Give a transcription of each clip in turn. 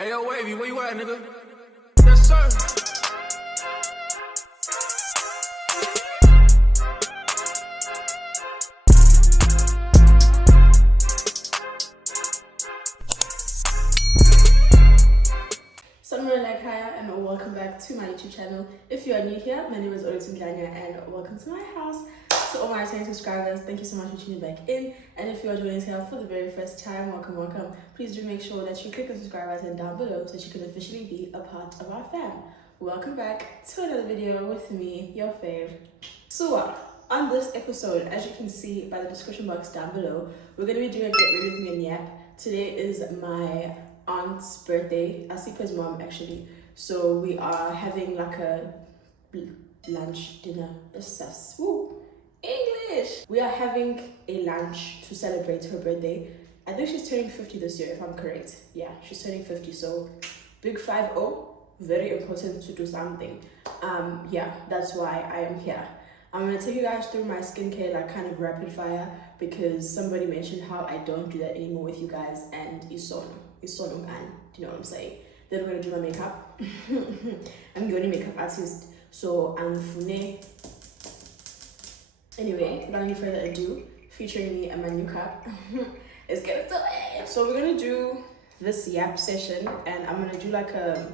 Hey, yo, Wavy, where you at, nigga? Yes, sir. And welcome back to my YouTube channel. If you are new here, my name is Olutunglanya and welcome to my house. To all my returning subscribers, thank you so much for tuning back in. And if you are joining us here for the very first time, welcome. Please do make sure that you click the subscribe button down below so that you can officially be a part of our fam. Welcome back to another video with me, your fave. So on this episode, as you can see by the description box down below, we're going to be doing a Get Ready With Me and YAP. Today is my aunt's birthday, Asipa's mom actually. So we are having like a lunch, dinner, English! We are having a lunch to celebrate her birthday. I think she's turning 50 this year, if I'm correct. Yeah, she's turning 50, so big 5-0, very important to do something. Yeah, that's why I am here. I'm gonna take you guys through my skincare, like kind of rapid fire, because somebody mentioned how I don't do that anymore with you guys, and it's so do you know what I'm saying? Then we're gonna do my makeup. I'm the only makeup artist, so I'm Fune. Anyway, without any further ado, featuring me and my new cup. Let's get into it. So we're gonna do this YAP session, and I'm gonna do like a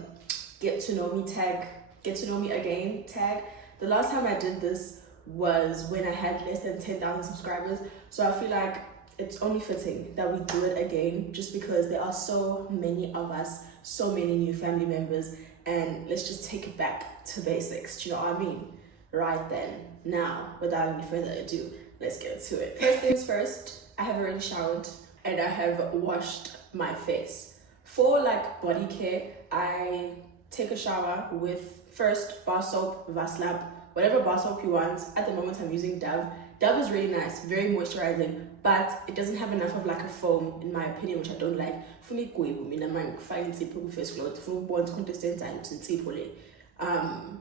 get to know me tag, get to know me again tag. The last time I did this was when I had less than 10,000 subscribers, so I feel like it's only fitting that we do it again, just because there are so many of us, so many new family members, and let's just take it back to basics. Do you know what I mean? Right then, now, without any further ado, let's get to it. First things first, I have already showered and I have washed my face. For like body care, I take a shower with first bar soap, Vaslab, whatever bar soap you want. At the moment, I'm using Dove. Dove is really nice, very moisturizing, but it doesn't have enough of like a foam, in my opinion, which I don't like.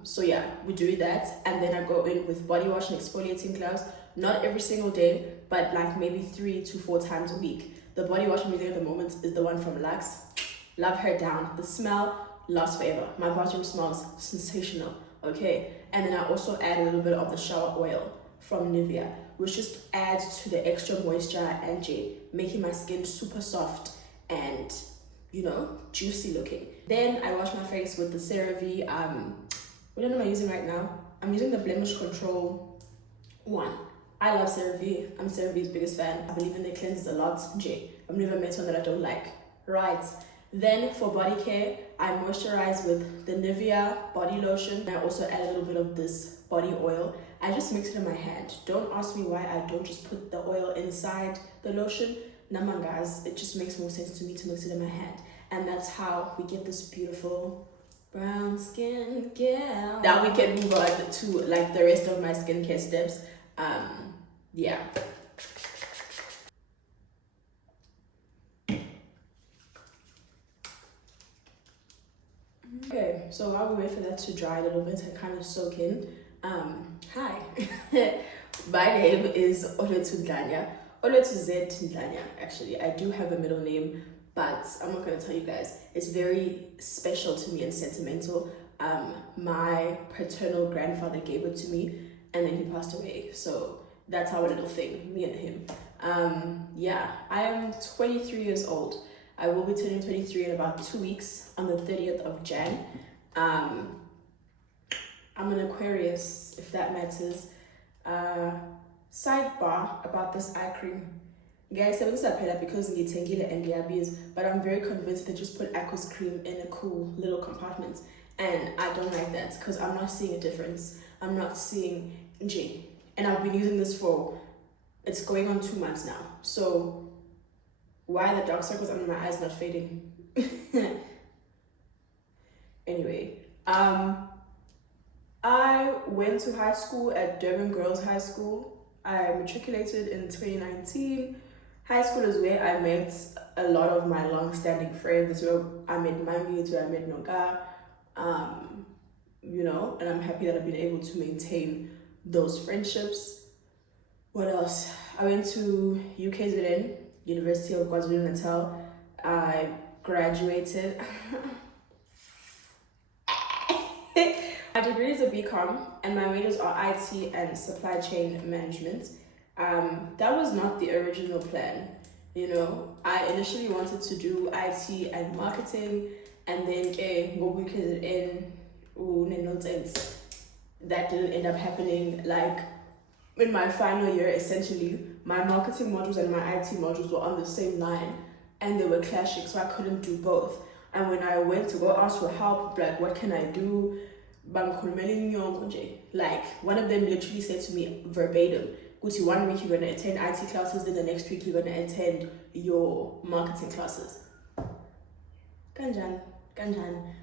So yeah, we do that, and then I go in with body wash and exfoliating gloves. Not every single day, but like maybe 3 to 4 times a week. The body wash I'm using at the moment is the one from Lux. Love her down. The smell lasts forever. My bathroom smells sensational. Okay, and then I also add a little bit of the shower oil from Nivea, which just adds to the extra moisture and making my skin super soft and, you know, juicy looking. Then I wash my face with the CeraVe. What am I using right now? I'm using the Blemish Control one. I love CeraVe. I'm CeraVe's biggest fan. I believe in their cleanses a lot. I've never met one that I don't like. Right. Then for body care, I moisturize with the Nivea body lotion. I also add a little bit of this body oil. I just mix it in my hand. Don't ask me why I don't just put the oil inside the lotion. Namangas, it just makes more sense to me to mix it in my hand. And that's how we get this beautiful brown skin girl. Now we can move on to like the rest of my skincare steps. Yeah. Okay, so while we wait for that to dry a little bit and kind of soak in, hi. My name is Olutunglanya. Olutunglanya, actually. I do have a middle name, but I'm not going to tell you guys. It's very special to me and sentimental. My paternal grandfather gave it to me, and then he passed away. So that's our little thing, me and him. Yeah, I am 23 years old. I will be turning 23 in about 2 weeks on the 30th of Jan. I'm an Aquarius, if that matters. Sidebar about this eye cream. Guys, I was appeared because it's Tengile and Diabetes, but I'm very convinced they just put Aqua's cream in a cool little compartment. And I don't like that because I'm not seeing a difference. I'm not seeing J. And I've been using this for, it's going on 2 months now. So why are the dark circles under my eyes not fading? Anyway, I went to high school at Durban Girls High School. I matriculated in 2019. High school is where I met a lot of my long-standing friends. It's where I met Mangi, it's where I met Noga. You know, and I'm happy that I've been able to maintain those friendships. What else? I went to UKZN, University of KwaZulu-Natal. I graduated. My degree is a BCom and my majors are IT and supply chain management. That was not the original plan. You know, I initially wanted to do IT and marketing, and then go because in that didn't end up happening. Like in my final year, essentially, my marketing modules and my IT modules were on the same line and they were clashing, so I couldn't do both. And when I went to go ask for help, like, what can I do? Like, one of them literally said to me verbatim, Gucci, 1 week you're going to attend IT classes, then the next week you're going to attend your marketing classes. Kanjan.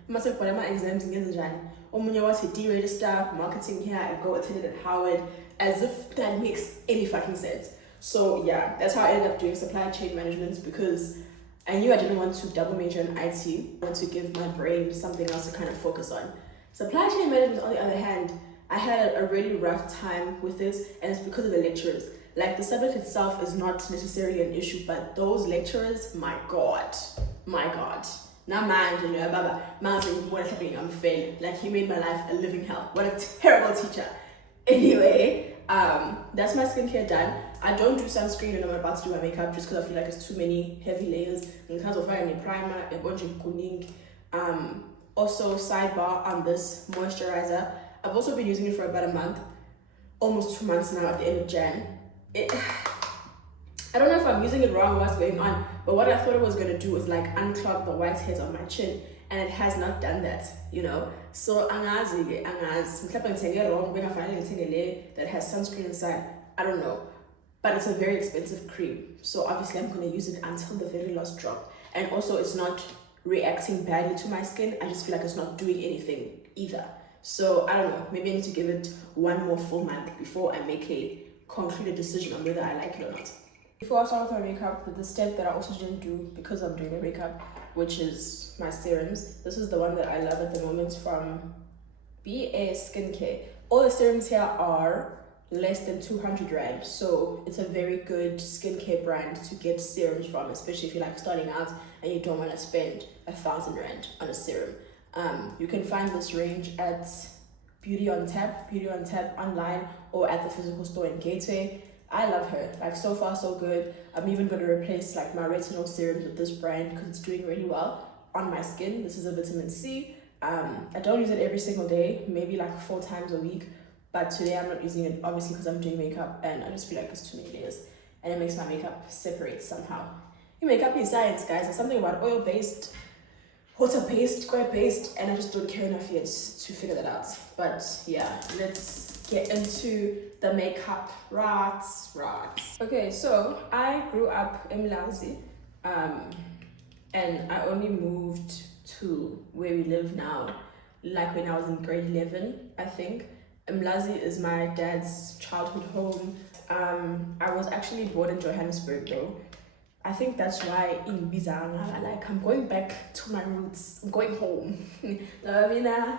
Must have put my exams in Jan. Omunye was to deregister marketing here and go attend it at Howard, as if that makes any fucking sense. So yeah, that's how I ended up doing supply chain management, because I knew I didn't want to double major in IT. I wanted to give my brain something else to kind of focus on. Supply chain management, on the other hand, I had a really rough time with this, and it's because of the lecturers. Like, the subject itself is not necessarily an issue, but those lecturers, my god. Now mind, you know, Baba, what is happening? I'm failing. Like, he made my life a living hell. What a terrible teacher. Anyway, that's my skincare done. I don't do sunscreen when I'm about to do my makeup, just because I feel like it's too many heavy layers. In terms of finding a primer, a bunch of kuning. Also, sidebar on this moisturizer. I've also been using it for about a month, almost 2 months now at the end of Jan. I don't know if I'm using it wrong or what's going on, but what I thought it was going to do was like unclog the whiteheads on my chin, and it has not done that, you know. So angazi that has sunscreen inside. I don't know, but it's a very expensive cream, so obviously I'm going to use it until the very last drop. And also, it's not reacting badly to my skin. I just feel like it's not doing anything either. So I don't know, maybe I need to give it one more full month before I make a concluded decision on whether I like it or not. Before I start with my makeup, the step that I also didn't do because I'm doing my makeup, which is my serums. This is the one that I love at the moment from BA Skincare. All the serums here are less than 200 rand, so it's a very good skincare brand to get serums from, especially if you're like starting out and you don't want to spend 1,000 rand on a serum. You can find this range at Beauty on Tap online, or at the physical store in Gateway. I love her, like, so far so good. I'm even going to replace like my retinol serums with this brand because it's doing really well on my skin. This is a vitamin C. I don't use it every single day, maybe like 4 times a week, but today I'm not using it obviously because I'm doing makeup and I just feel like it's too many layers and it makes my makeup separate somehow. Your makeup is science, guys. There's something about oil-based, water-based, square-based, and I just don't care enough yet to figure that out. But yeah, let's get into the makeup. Right. Okay, so I grew up in Mlazi, and I only moved to where we live now, like when I was in grade 11, I think. Mlazi is my dad's childhood home. I was actually born in Johannesburg though. I think that's why in Bizanga, like, I'm going back to my roots. I'm going home. Lavina.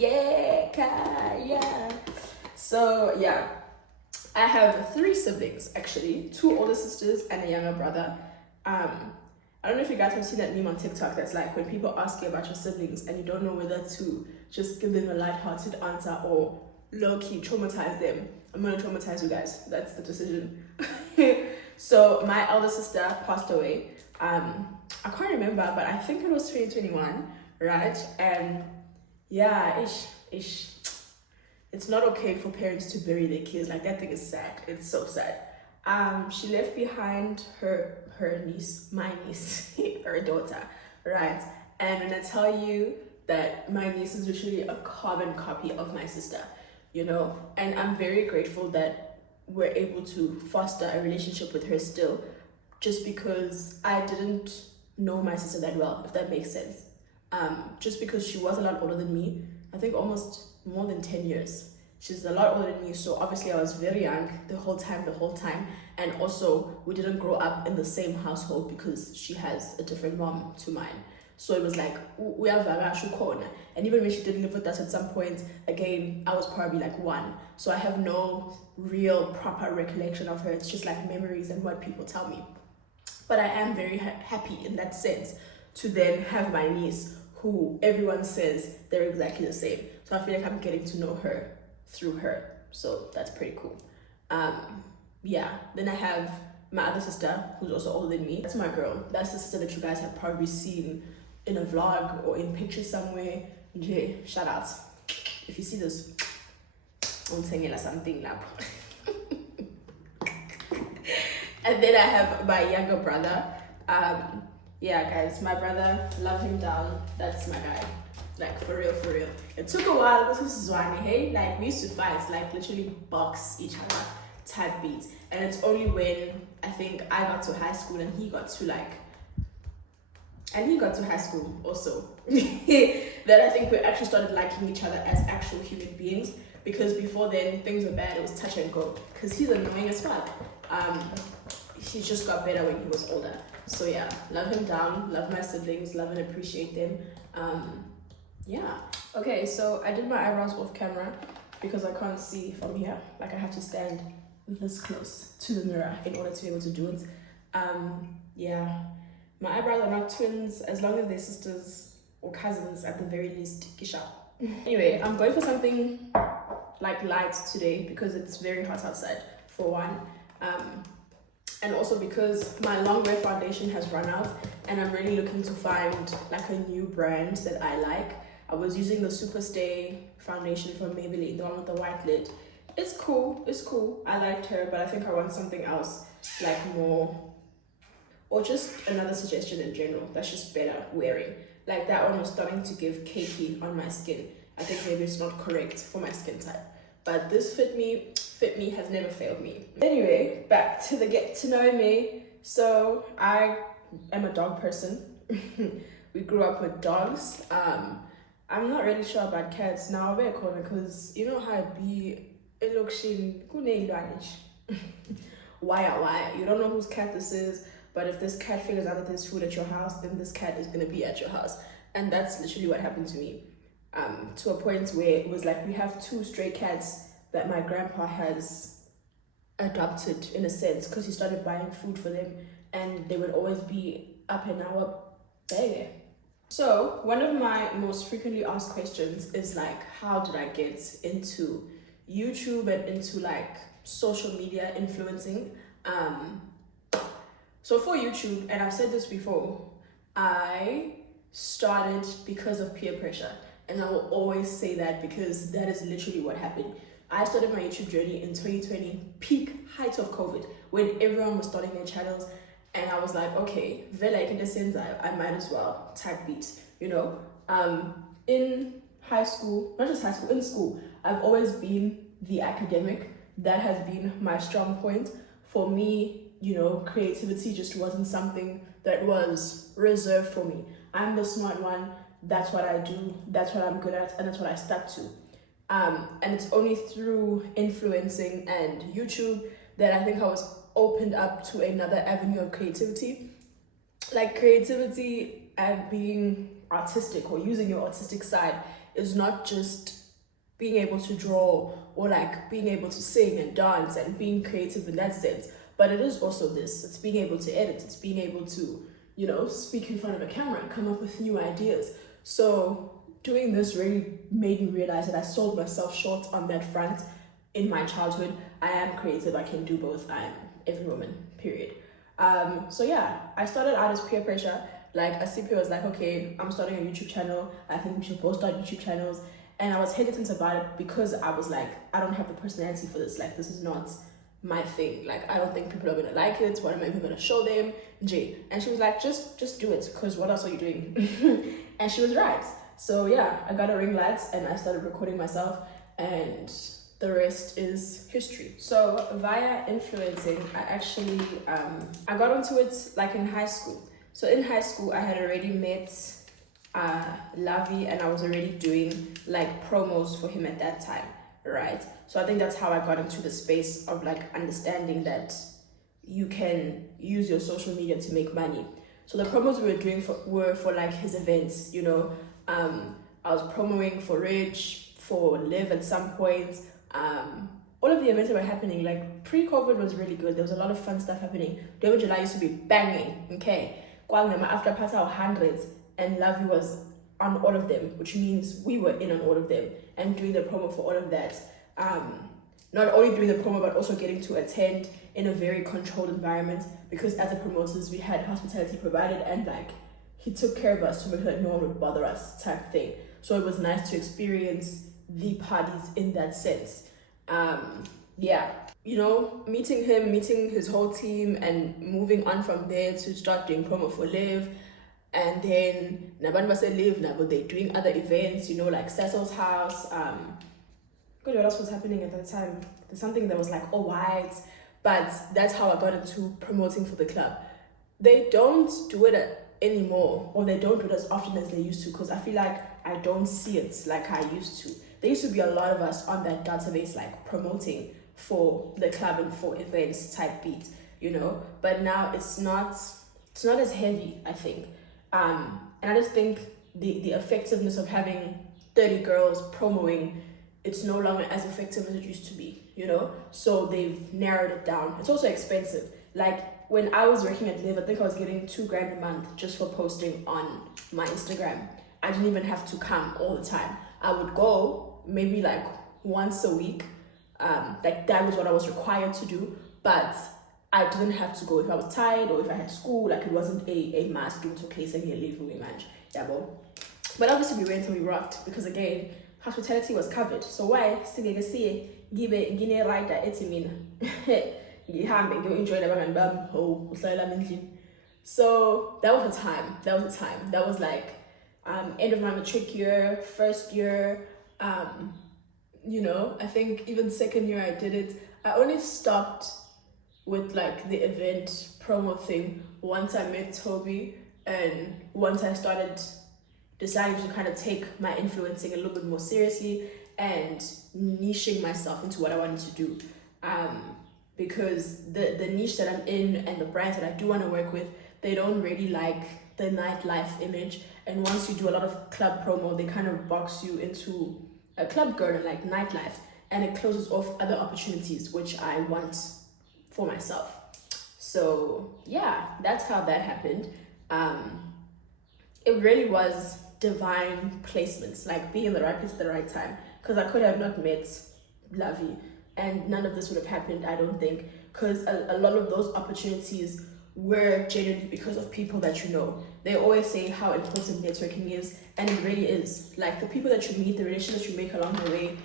Yeah. So yeah, I have 3 siblings actually, 2 older sisters and a younger brother. I don't know if you guys have seen that meme on TikTok that's like when people ask you about your siblings and you don't know whether to just give them a light-hearted answer or low-key traumatize them. I'm gonna traumatize you guys. That's the decision. So my elder sister passed away. I can't remember, but I think it was 2021, right? And yeah, it's not okay for parents to bury their kids. Like, that thing is sad. It's so sad. She left behind her niece, my niece, her daughter, right? And when I tell you that my niece is literally a carbon copy of my sister, you know, and I'm very grateful that we're able to foster a relationship with her still, just because I didn't know my sister that well, if that makes sense. Just because she was a lot older than me, I think almost more than 10 years. She's a lot older than me, so obviously I was very young the whole time, and also we didn't grow up in the same household because she has a different mom to mine. So it was like, we have a, and even when she did live with us at some point, again, I was probably like 1. So I have no real proper recollection of her. It's just like memories and what people tell me. But I am very happy in that sense to then have my niece who everyone says they're exactly the same. So I feel like I'm getting to know her through her. So that's pretty cool. Yeah, then I have my other sister who's also older than me. That's my girl. That's the sister that you guys have probably seen in a vlog or in pictures somewhere. Jay, shout out. If you see this, I'm saying something now. And then I have my younger brother. Yeah, guys, my brother, love him down. That's my guy. Like, for real, for real. It took a while, but this is Zwani, hey? Like, we used to fight, like, literally box each other type beats. And it's only when I think I got to high school and he got to high school also that I think we actually started liking each other as actual human beings, because before then things were bad. It was touch and go because he's annoying as fuck. He just got better when he was older. So yeah, love him down, love my siblings, love and appreciate them. Yeah, okay, so I did my eyebrows off camera because I can't see from here. Like, I have to stand this close to the mirror in order to be able to do it. Yeah, my eyebrows are not twins as long as they're sisters or cousins at the very least. Kisha. Anyway, I'm going for something like light today because it's very hot outside, for one. And also because my long wear foundation has run out and I'm really looking to find like a new brand that I like. I was using the Superstay foundation from Maybelline, the one with the white lid. It's cool. I liked her, but I think I want something else, like more, or just another suggestion in general that's just better wearing. Like, that one was starting to give cakey on my skin. I think maybe it's not correct for my skin type. But this Fit Me has never failed me. Anyway, back to the get to know me. So I am a dog person. We grew up with dogs. I'm not really sure about cats now, because you know how it be. It looks why? You don't know whose cat this is, but if this cat figures out that there's food at your house, then this cat is gonna be at your house. And that's literally what happened to me. To a point where it was like, we have 2 stray cats that my grandpa has adopted in a sense, because he started buying food for them and they would always be up in our bag. So one of my most frequently asked questions is like, how did I get into YouTube and into like social media influencing? So for YouTube, and I've said this before, I started because of peer pressure. And I will always say that because that is literally what happened. I started my YouTube journey in 2020, peak height of COVID, when everyone was starting their channels. And I was like, okay, Vela, in the sense I might as well type beats, you know? In high school, not just high school, in school, I've always been the academic. That has been my strong point. For me, you know, creativity just wasn't something that was reserved for me. I'm the smart one. That's what I do, that's what I'm good at, and that's what I stuck to. And it's only through influencing and YouTube that I think I was opened up to another avenue of creativity. Like, creativity and being artistic or using your artistic side is not just being able to draw or like being able to sing and dance and being creative in that sense, but it is also this. It's being able to edit, it's being able to, you know, speak in front of a camera and come up with new ideas. So doing this really made me realize that I sold myself short on that front in my childhood. I am creative, I can do both. I'm every woman, period. So yeah, I started out as peer pressure. Like, a CP was like, okay, I'm starting a YouTube channel. I think we should both start YouTube channels. And I was hesitant about it because I was like, I don't have the personality for this. Like, this is not my thing. Like, I don't think people are gonna like it. What am I even gonna show them? Jay. And she was like, just do it, because what else are you doing? And she was right. So yeah, I got a ring light and I started recording myself, and the rest is history. So via influencing, I actually I got onto it like in high school. So in high school, I had already met Lavi, and I was already doing like promos for him at that time, right? So I think that's how I got into the space of like understanding that you can use your social media to make money. So the promos we were doing were for like his events, you know. I was promoting for Rich, for Live at some point, all of the events that were happening, like pre-COVID was really good. There was a lot of fun stuff happening. Dover July used to be banging, okay? Kwangema after Patao hundreds, and Lovey was on all of them, which means we were in on all of them and doing the promo for all of that. Not only doing the promo, but also getting to attend in a very controlled environment, because as a promoters, we had hospitality provided, and like he took care of us to make sure that no one would bother us type thing. So it was nice to experience the parties in that sense. Yeah, you know, meeting him, meeting his whole team, and moving on from there to start doing promo for Live. And then Naban was Live now, but they're doing other events, you know, like Cecil's house. God, what else was happening at that time? There's something that was like all white, but that's how I got into promoting for the club. They don't do it anymore, or they don't do it as often as they used to, because I feel like I don't see it like I used to. There used to be a lot of us on that database, like promoting for the club and for events type beat, you know, but now it's not as heavy, I think. And I just think the effectiveness of having 30 girls promoing, it's no longer as effective as it used to be, you know? So they've narrowed it down. It's also expensive. Like when I was working at Live, I think I was getting $2,000 a month just for posting on my Instagram. I didn't even have to come all the time. I would go maybe like once a week. Like that was what I was required to do, but I didn't have to go if I was tired or if I had school. Like it wasn't a must do to case and leave for me, man. Yeah, but obviously we went and we rocked, because again, hospitality was covered. So why give a rider it's mean enjoy the. So that was a time. That was like end of my matric year, first year. You know, I think even second year I did it. I only stopped with like the event promo thing once I met Toby, and once I started deciding to kind of take my influencing a little bit more seriously and niching myself into what I wanted to do. Because the niche that I'm in and the brands that I do want to work with, they don't really like the nightlife image. And once you do a lot of club promo, they kind of box you into a club girl and like nightlife, and it closes off other opportunities which I want for myself. So yeah, that's how that happened. It really was divine placements, like being in the right place at the right time, because I could have not met Lavi and none of this would have happened, I don't think, because a lot of those opportunities were genuinely because of people that you know. They always say how important networking is, and it really is. Like the people that you meet, the relationships that you make along the way,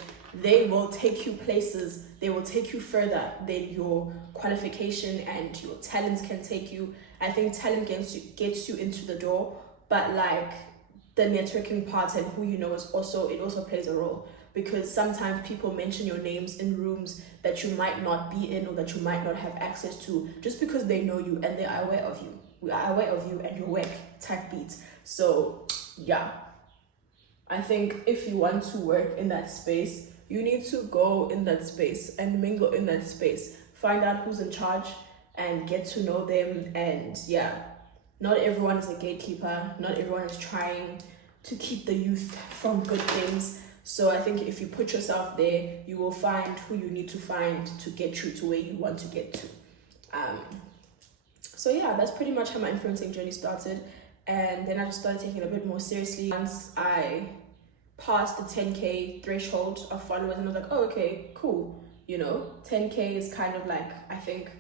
they will take you places, they will take you further than your qualification and your talents can take you. I think talent gets you into the door, but like the networking part and who you know it also plays a role, because sometimes people mention your names in rooms that you might not be in or that you might not have access to, just because they know you and they are aware of you. We are aware of you and your work type beats. So yeah, I think if you want to work in that space, you need to go in that space and mingle in that space. Find out who's in charge and get to know them. And yeah, not everyone is a gatekeeper. Not everyone is trying to keep the youth from good things. So I think if you put yourself there, you will find who you need to find to get you to where you want to get to. So yeah, that's pretty much how my influencing journey started. And then I just started taking it a bit more seriously once I passed the 10K threshold of followers, and I was like, oh, okay, cool. You know, 10K is kind of like, I think,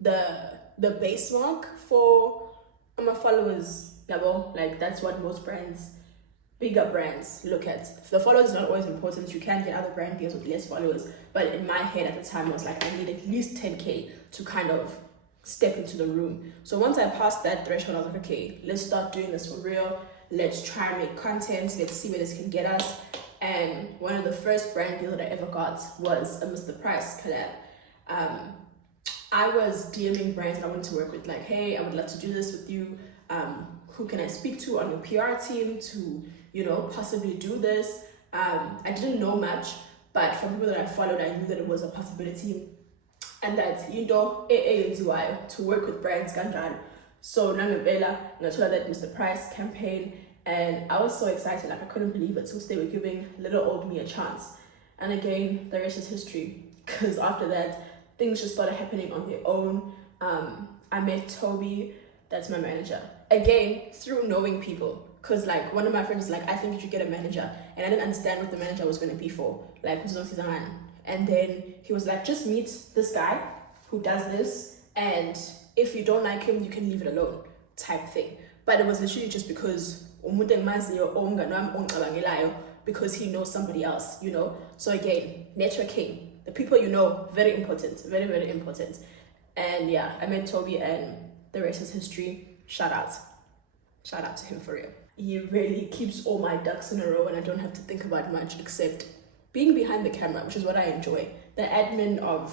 the base mark for my followers level. Like that's what most brands, bigger brands, look at. The followers is not always important. You can get other brand deals with less followers, but in my head at the time I was like, I need at least 10K to kind of step into the room. So once I passed that threshold, I was like, okay, let's start doing this for real. Let's try and make content. Let's see where this can get us. And one of the first brand deals that I ever got was a Mr. Price collab. I was DMing brands that I wanted to work with, like, hey, I would love to do this with you. Who can I speak to on your PR team to, you know, possibly do this? I didn't know much, but from people that I followed, I knew that it was a possibility, and that, you know, to work with brands kanjalo. So Nangabela, Natura that Mr. Price campaign, and I was so excited, like I couldn't believe it. So they were giving little old me a chance. And again, the rest is history. because after that, things just started happening on their own. I met Toby, that's my manager. Again, through knowing people. Because like one of my friends was like, I think you should get a manager. And I didn't understand what the manager was going to be for. Like, and then he was like, just meet this guy who does this. And if you don't like him, you can leave it alone type thing. But it was literally just because because he knows somebody else, you know. So again, networking, the people you know, very important, very, very important. And yeah, I met Toby and the rest is history. Shout out to him for real. He really keeps all my ducks in a row and I don't have to think about much except being behind the camera, which is what I enjoy. The admin of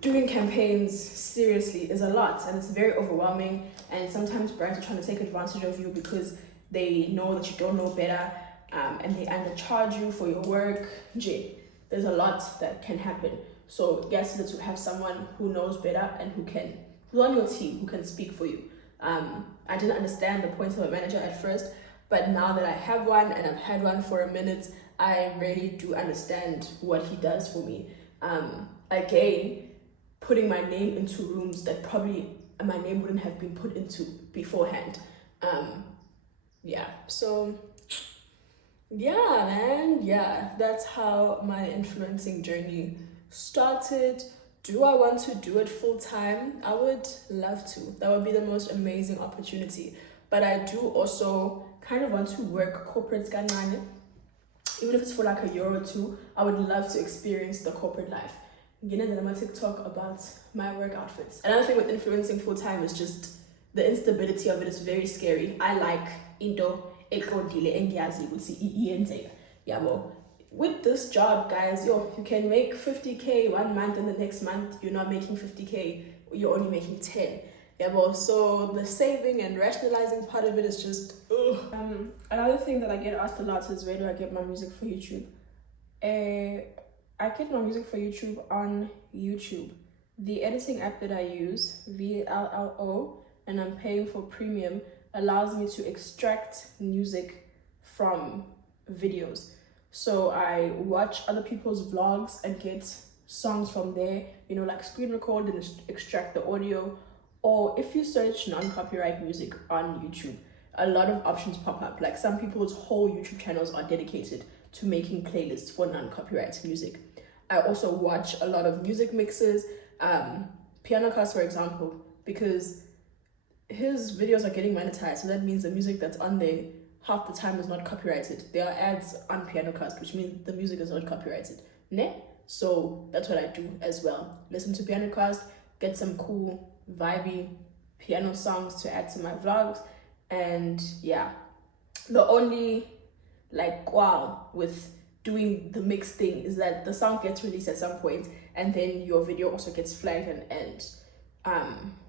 doing campaigns, seriously, is a lot and it's very overwhelming, and sometimes brands are trying to take advantage of you because they know that you don't know better, and they undercharge you for your work. There's a lot that can happen. So yes, to have someone who knows better and who's on your team, who can speak for you. I didn't understand the point of a manager at first, but now that I have one and I've had one for a minute, I really do understand what he does for me. Again, putting my name into rooms that probably my name wouldn't have been put into beforehand. So yeah, man, yeah, that's how my influencing journey started. Do I want to do it full time? I would love to. That would be the most amazing opportunity. But I do also kind of want to work corporate ganane. Even if it's for like a year or two, I would love to experience the corporate life. You know, then I'm on TikTok about my work outfits. Another thing with influencing full time is just the instability of it is very scary. I like into ekondile engiyazi ukuthi iyenzeka. Yabo. With this job, guys, you can make 50k 1 month and the next month you're not making 50k, you're only making 10. Yeah, so the saving and rationalizing part of it is just another thing that I get asked a lot is, where do I get my music for YouTube? I get my music for YouTube on YouTube. The editing app that I use, VLLO, and I'm paying for premium, allows me to extract music from videos. So I watch other people's vlogs and get songs from there, you know, like screen record and extract the audio. Or if you search non-copyright music on YouTube, a lot of options pop up. Like some people's whole YouTube channels are dedicated to making playlists for non-copyright music. I also watch a lot of music mixes, Piano Cast, for example, because his videos are getting monetized. So that means the music that's on there half the time is not copyrighted. There are ads on Piano Cast, which means the music is not copyrighted. Ne? So that's what I do as well. Listen to Piano Cast, get some cool, vibey piano songs to add to my vlogs. And yeah, the only like wow with doing the mix thing is that the song gets released at some point and then your video also gets flagged and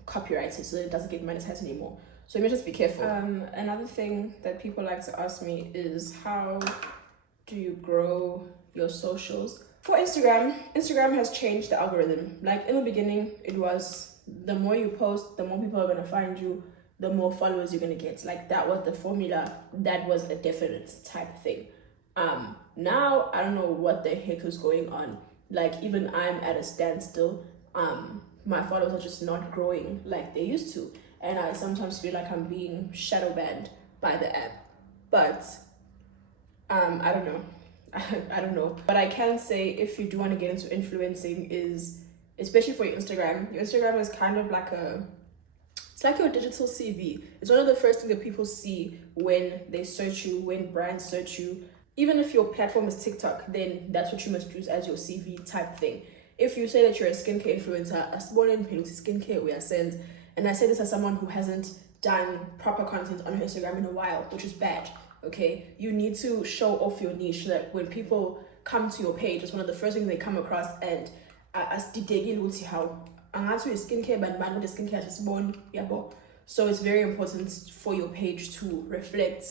copyrighted, so that it doesn't get monetized anymore. So you may just be careful. Another thing that people like to ask me is, how do you grow your socials? For Instagram has changed the algorithm. Like in the beginning, it was the more you post, the more people are gonna find you, the more followers you're gonna get. Like that was the formula, that was a definite type thing. Now I don't know what the heck is going on. Like even I'm at a standstill. My followers are just not growing like they used to. And I sometimes feel like I'm being shadow banned by the app. But I don't know. I don't know. But I can say, if you do want to get into influencing, is especially for your Instagram is kind of like it's like your digital CV. It's one of the first things that people see when they search you, when brands search you. Even if your platform is TikTok, then that's what you must use as your CV type thing. If you say that you're a skincare influencer, a small skincare we are sent. And I say this as someone who hasn't done proper content on her Instagram in a while, which is bad, okay? You need to show off your niche so that when people come to your page, it's one of the first things they come across, and as didegile ukuthi how angathi skincare but man with skincare is born, yabo. So it's very important for your page to reflect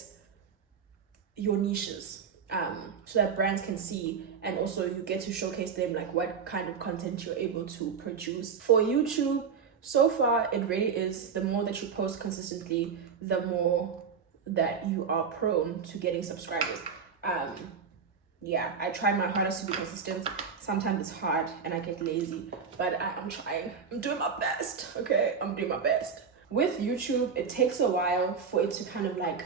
your niches, so that brands can see, and also you get to showcase them like what kind of content you're able to produce. For YouTube, so far it really is, the more that you post consistently, the more that you are prone to getting subscribers. yeah, I try my hardest to be consistent. Sometimes it's hard and I get lazy, but I'm trying. I'm doing my best, okay? I'm doing my best. With YouTube, it takes a while for it to kind of like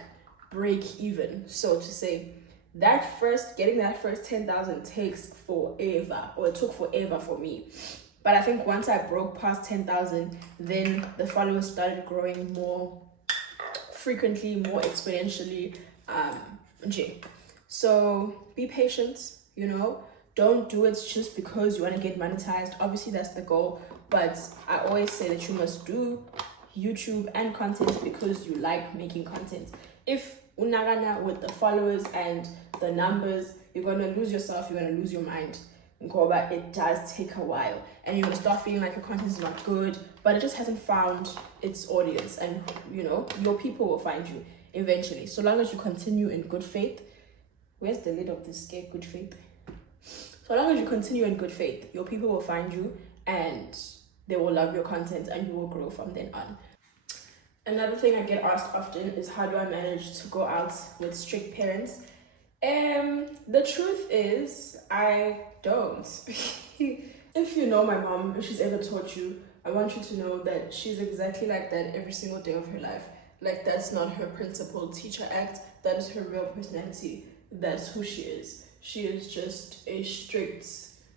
break even, so to say. Getting that first 10,000 takes forever, or it took forever for me. But I think once I broke past 10,000, then the followers started growing more frequently, more exponentially. So be patient, you know. Don't do it just because you want to get monetized. Obviously, that's the goal. But I always say that you must do YouTube and content because you like making content. If unagana with the followers and the numbers, you're gonna lose yourself, you're gonna lose your mind. But it does take a while, and you're gonna start feeling like your content is not good, but it just hasn't found its audience, and you know, your people will find you eventually. So long as you continue in good faith. Where's the lid of this scare? Good faith. So long as you continue in good faith, your people will find you and they will love your content and you will grow from then on. Another thing I get asked often is how do I manage to go out with strict parents? The truth is, I don't. If you know my mom, if she's ever taught you, I want you to know that she's exactly like that every single day of her life. Like, that's not her principal teacher act, that is her real personality. That's who she is. She is just a strict,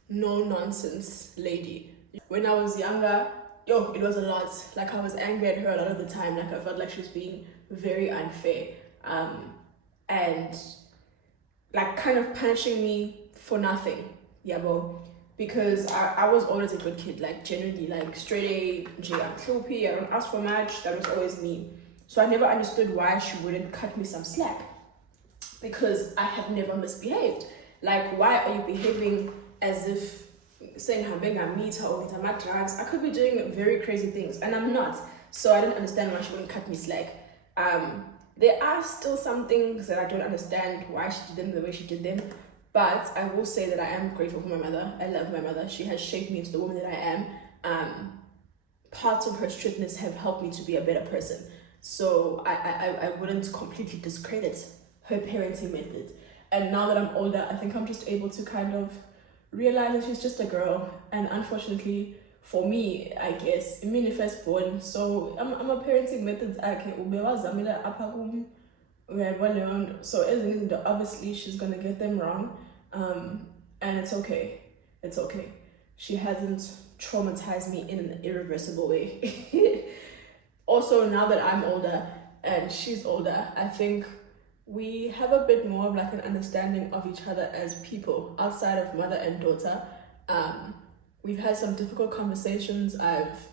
no-nonsense lady. When I was younger, it was a lot. Like, I was angry at her a lot of the time. Like, I felt like she was being very unfair. And like kind of punishing me for nothing. Yeah, well, because I was always a good kid, like generally, like straight A, I'm sloppy, I don't ask for much. That was always me. So I never understood why she wouldn't cut me some slack, because I have never misbehaved. Like, why are you behaving as if saying I'm being a meter or I'm at drugs? I could be doing very crazy things and I'm not. So I didn't understand why she wouldn't cut me slack. There are still some things that I don't understand why she did them the way she did them. But I will say that I am grateful for my mother. I love my mother. She has shaped me into the woman that I am. Parts of her strictness have helped me to be a better person. So I wouldn't completely discredit her parenting methods. And now that I'm older, I think I'm just able to kind of realize that she's just a girl. And unfortunately, for me, I guess, I'm in firstborn, so I'm a parenting methods. So obviously she's gonna get them wrong, and it's okay. It's okay. She hasn't traumatized me in an irreversible way. Also, now that I'm older and she's older, I think we have a bit more of like an understanding of each other as people outside of mother and daughter. We've had some difficult conversations. I've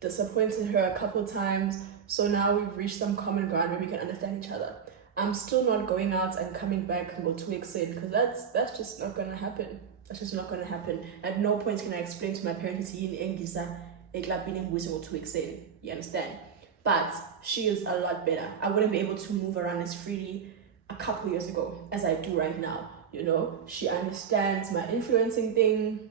disappointed her a couple times. So now we've reached some common ground where we can understand each other. I'm still not going out and coming back and go 2 weeks in, because that's just not going to happen. That's just not going to happen. At no point can I explain to my parents, go 2 weeks in. You understand? But she is a lot better. I wouldn't be able to move around as freely a couple years ago as I do right now. You know, she understands my influencing thing.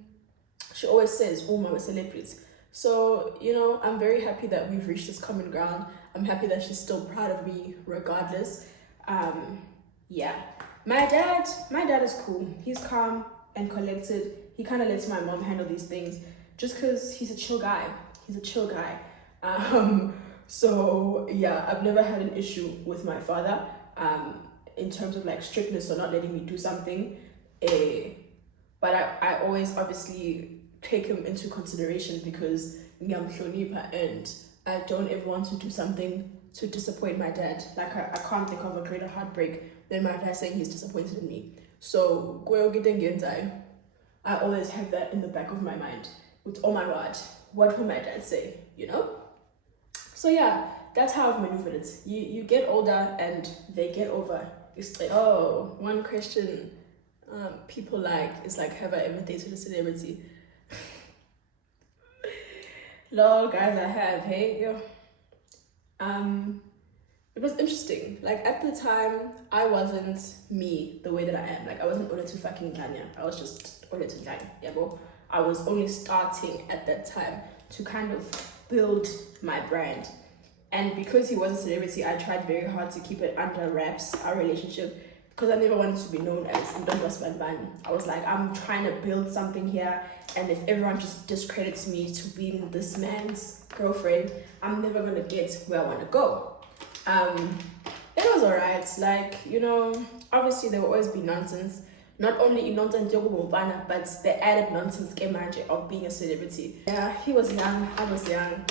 She always says, oh, I'm a celebrity. So, you know, I'm very happy that we've reached this common ground. I'm happy that she's still proud of me regardless. Yeah. My dad is cool. He's calm and collected. He kind of lets my mom handle these things just because he's a chill guy. So yeah, I've never had an issue with my father in terms of like strictness or not letting me do something. But I always obviously take him into consideration because I'm Shonipa and I don't ever want to do something to disappoint my dad. Like I can't think of a greater heartbreak than my dad saying he's disappointed in me. So I always have that in the back of my mind. With, oh my God, what will my dad say, you know? So yeah, that's how I've maneuvered it. You get older and they get over. It's like, oh, one question people like is like, have I ever dated a celebrity? Lol, guys, I have. Hey, yo. It was interesting. Like at the time, I wasn't me the way that I am. Like I wasn't Ole to fucking Ganya. I was just Ole to Ganya. Yeah, bro. I was only starting at that time to kind of build my brand. And because he was a celebrity, I tried very hard to keep it under wraps, our relationship, because I never wanted to be known as Ndonda Spanban. I was like, I'm trying to build something here, and if everyone just discredits me to being this man's girlfriend, I'm never gonna get where I want to go. It was alright, like, you know, obviously there will always be nonsense, not only in nonsense but the added nonsense of being a celebrity. Yeah, he was young, I was young,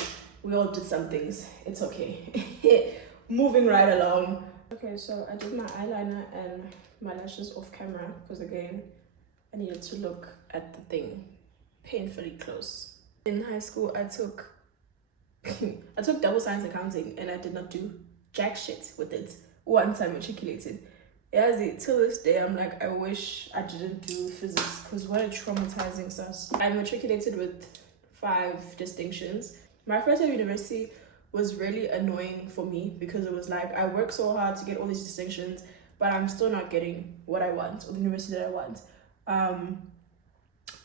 we all did some things, it's okay. Moving right along. Okay, so I did my eyeliner and my lashes off camera because again, I needed to look at the thing painfully close. In high school, I took double science accounting and I did not do jack shit with it once I matriculated. Yeah, till this day, I'm like, I wish I didn't do physics because what a traumatizing sus. I matriculated with 5 distinctions. My first year of university was really annoying for me because it was like, I work so hard to get all these distinctions, but I'm still not getting what I want or the university that I want.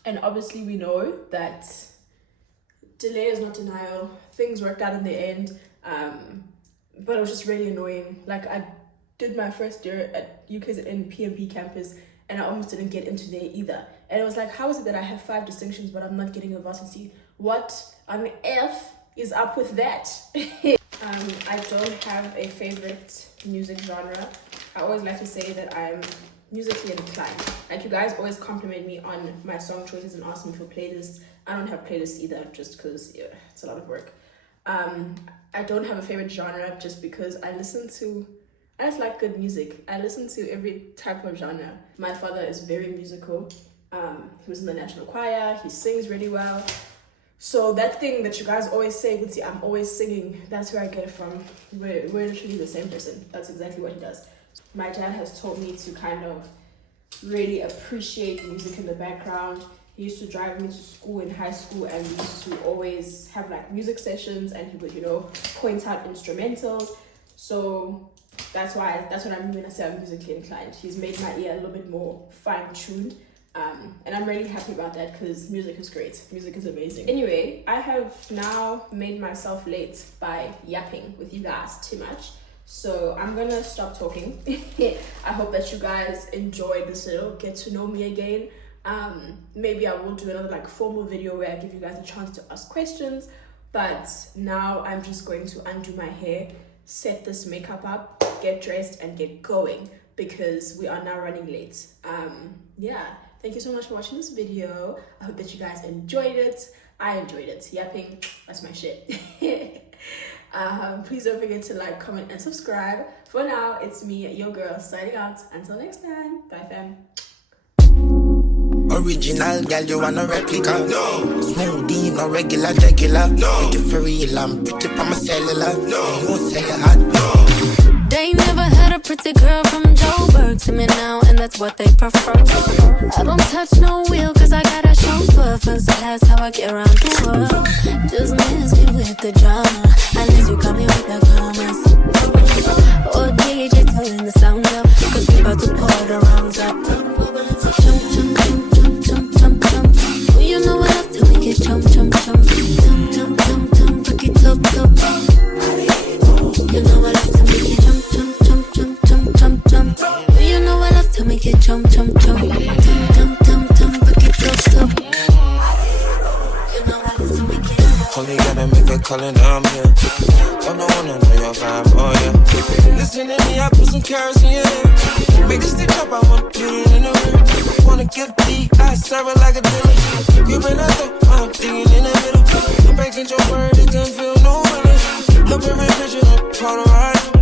And obviously we know that delay is not denial. Things worked out in the end, but it was just really annoying. Like, I did my first year at UKZN PMP campus and I almost didn't get into there either. And it was like, how is it that I have 5 distinctions but I'm not getting a varsity? What on the F is up with that? I don't have a favorite music genre. I always like to say that I'm musically inclined. Like, you guys always compliment me on my song choices and ask me for playlists. I don't have playlists either, just because it's a lot of work. I don't have a favorite genre just because I just like good music. I listen to every type of genre. My father is very musical. He was in the national choir, he sings really well. So that thing that you guys always say, I'm always singing, that's where I get it from. We're literally the same person. That's exactly what he does. My dad has taught me to kind of really appreciate music in the background. He used to drive me to school in high school and we used to always have like music sessions and he would, you know, point out instrumentals. So that's what I mean when I say I'm musically inclined. He's made my ear a little bit more fine-tuned. And I'm really happy about that because music is great. Music is amazing. Anyway, I have now made myself late by yapping with you guys too much. So I'm gonna stop talking. I hope that you guys enjoyed this little get to know me again. Maybe I will do another like formal video where I give you guys a chance to ask questions. But now I'm just going to undo my hair, set this makeup up, get dressed and get going because we are now running late. Yeah. Thank you so much for watching this video. I hope that you guys enjoyed it. I enjoyed it. Yapping, that's my shit. Please don't forget to like, comment, and subscribe. For now, it's me, your girl, signing out. Until next time. Bye, fam. Original girl, you want a replica? No. Smoothie, no regular. No. Make it for real, I'm pretty pa' my cellular. No. You won't sell your hot. No. They never had a pretty girl from Joburg to me now, and that's what they prefer. I don't touch no wheel cause I got a chauffeur. First class, how I get around the world. Just miss me with the drama, unless you come here with the commas. Or DJ turn the sound up, cause we about to pour the rounds up. Jump, jump, jump, jump, jump, jump, jump. Oh, you know what up till we get jump, jump, jump. Jump, jump, jump, jump, fuck it up, up. You know what up till we get jump, jump, jump, jump, jump, jump, jump. Oh, you know what up till we get jump, jump, jump. Jump, jump, jump, jump, fuck it up, up. You know what up till we get Only gotta make a call and I'm here. I'm the one to know your vibe, oh yeah. Listen to me, I put some carrots in your hair. Make a stitch up, I want to put it in the rear. Wanna get deep, I serve it like a dealer. You been out there, I'm digging in the middle. I'm breaking your word, it doesn't feel no better. Look every picture, I'm polarized.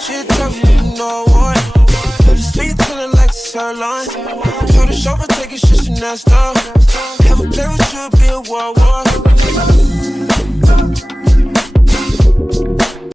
Shit tough, you know what. Put the speed feeling like the sirloin. Told the chauffeur, take a shit, she not stop. Never play with you, be a war.